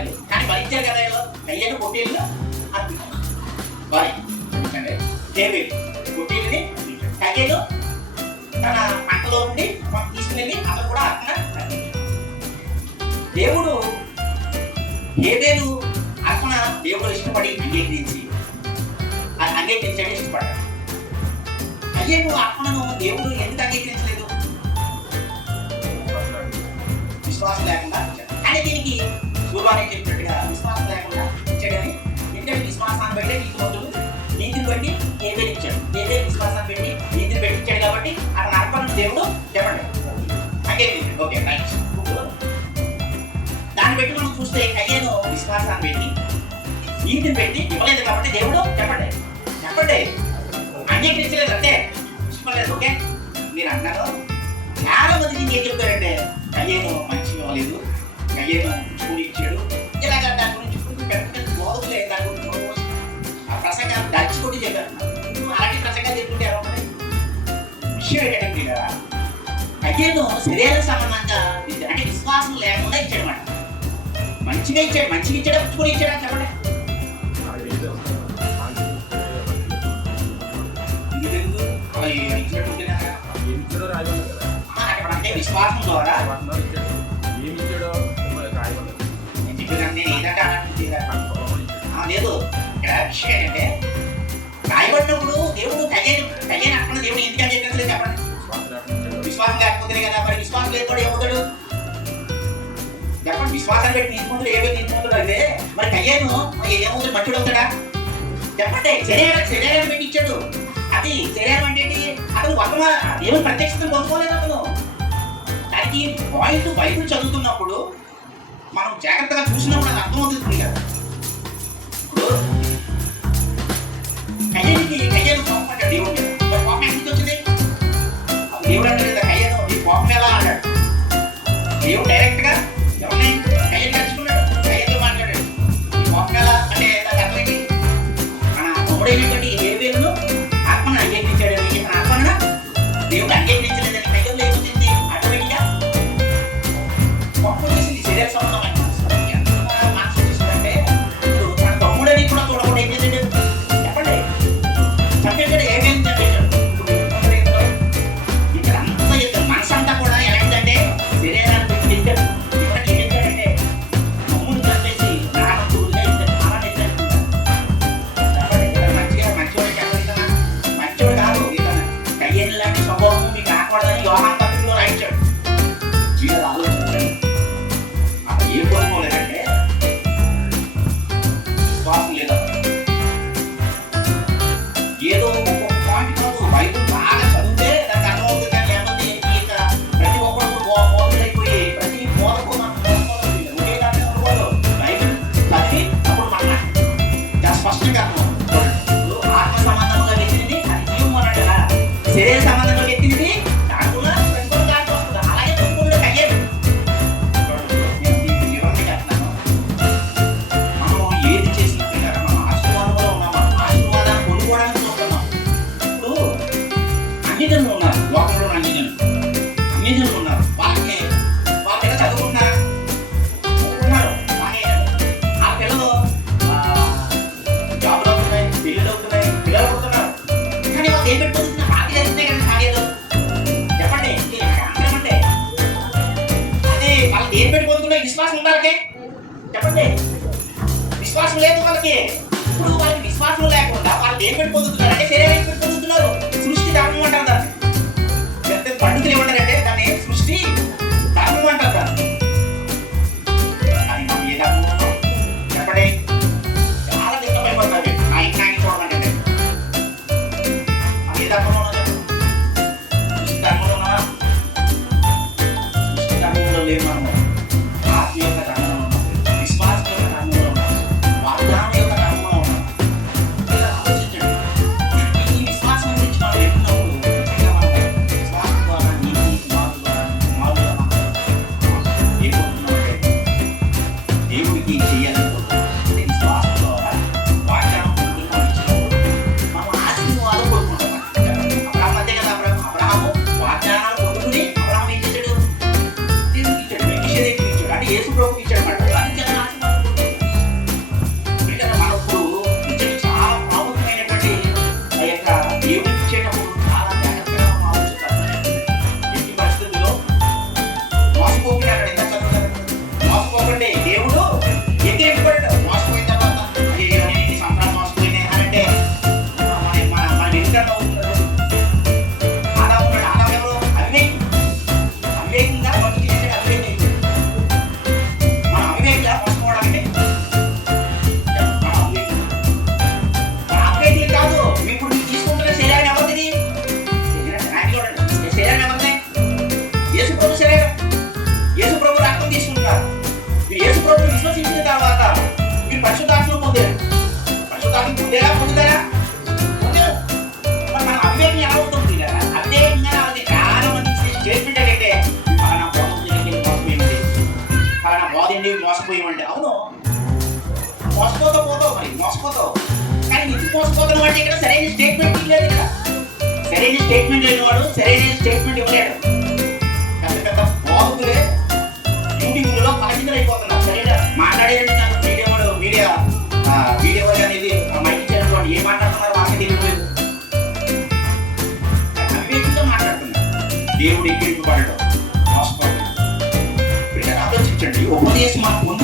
కానీ కానీ భరించారు కదా ఏదో? అయ్యాక పొట్టిల్లు అద్భుతం బాయ్ డేవిడ్ పొట్టిల్ని తగ్గేదు తన పంటలో ఉండి తీసుకునేది అతను కూడా అక్కడ దేవుడు ఏదేను అర్పణ దేవుడు ఇష్టపడి అంగీకరించి అంగీకరించడం ఇష్టపడ్డాడు. అయ్యే నువ్వు అర్పణను దేవుడు ఎందుకు అంగీకరించాడు పెట్టి ఏబేలు ఇచ్చాడు ఏబేలు విశ్వాసం పెట్టి ఇది పెట్టించాడు కాబట్టి అతను అర్పణ దేవుడు చెప్పండి. అదే ఓకే రైట్ దాన్ని పెట్టి మనం చూస్తే అయ్యేదో విశ్వాసాన్ని పెట్టి నీతిని పెట్టి ఇవ్వలేదు కాబట్టి దేవుడు చెప్పండి. చెప్పండి. అంగీకరించలేదు అంతే. చెప్పలేదు ఓకే? మీరు అన్నారు. చాలా మందికి ఏం చెప్తారంటే అయ్యేదో మంచి ఇవ్వలేదు. అయ్యేదో ఇచ్చాడు అంటే అదేదో శరీర సంబంధంగా విశ్వాసం లేకుండా ఇచ్చాడు మాట మంచిగా ఇచ్చాడు మంచిగా ఇచ్చాడు పుచ్చుకొని ఇచ్చాడు అని చెప్పండి విశ్వాసం ద్వారా. లేదు. ఇక్కడ విషయం ఏంటంటే రాయబడినప్పుడు దేవుడు తగైన తగైన అక్కడ దేవుడు ఎందుకు అని దేవుడు ఎమ్ముతాడు చెప్పండి విశ్వాసం పెట్టి తీసుకుంటాడు ఏదో తీసుకుంటాడు అయితే మరి కయ్యాను ఏమవుతుంది మట్టుడు అవుతాడా? చెప్పండి శరీరం శరీరం పెట్టించాడు అది శరీరం అంటే అతను వర్తమ దేవుని ప్రత్యక్షత పొందుకోలేదు అతను. దానికి పాయింట్ బయట చదువుతున్నప్పుడు మనం జాగ్రత్తగా చూసినప్పుడు అది అర్థమవుతుంది కదా శరీర సంబంధం విశ్వాసం లేదు వాళ్ళకి ఇప్పుడు వాళ్ళకి విశ్వాసం లేకుండా వాళ్ళు ఏం పెట్టి పొందుతున్నారు అంటే శరీరం పెట్టి పొందుతున్నారు ఫలానా మోసపోయి మోసపోయామండి అవును. మోసపోతావు పోతావు మరి. మోసపోతావు. కానీ ఎందుకు మోసపోతాను అంటే ఇక్కడ సరైన స్టేట్మెంట్ ఇవ్వలేదు ఇక్కడ సరైన స్టేట్మెంట్ లేని వాడు సరైన స్టేట్మెంట్ ఇవ్వలేడు. పెద్ద పెద్ద బాగుతులే యూట్యూబ్లో పరిమితులు అయిపోతున్నారు సరైన? మాట్లాడేది మీడియా వాడు మీడియా మీడియా అనేది మైకి ఏం మాట్లాడుతున్నారు? మాకే తెలియలేదు అవివేకంగా మాట్లాడుతున్నారు. దేవుడు ఎక్కింపు పడటం contexto marcou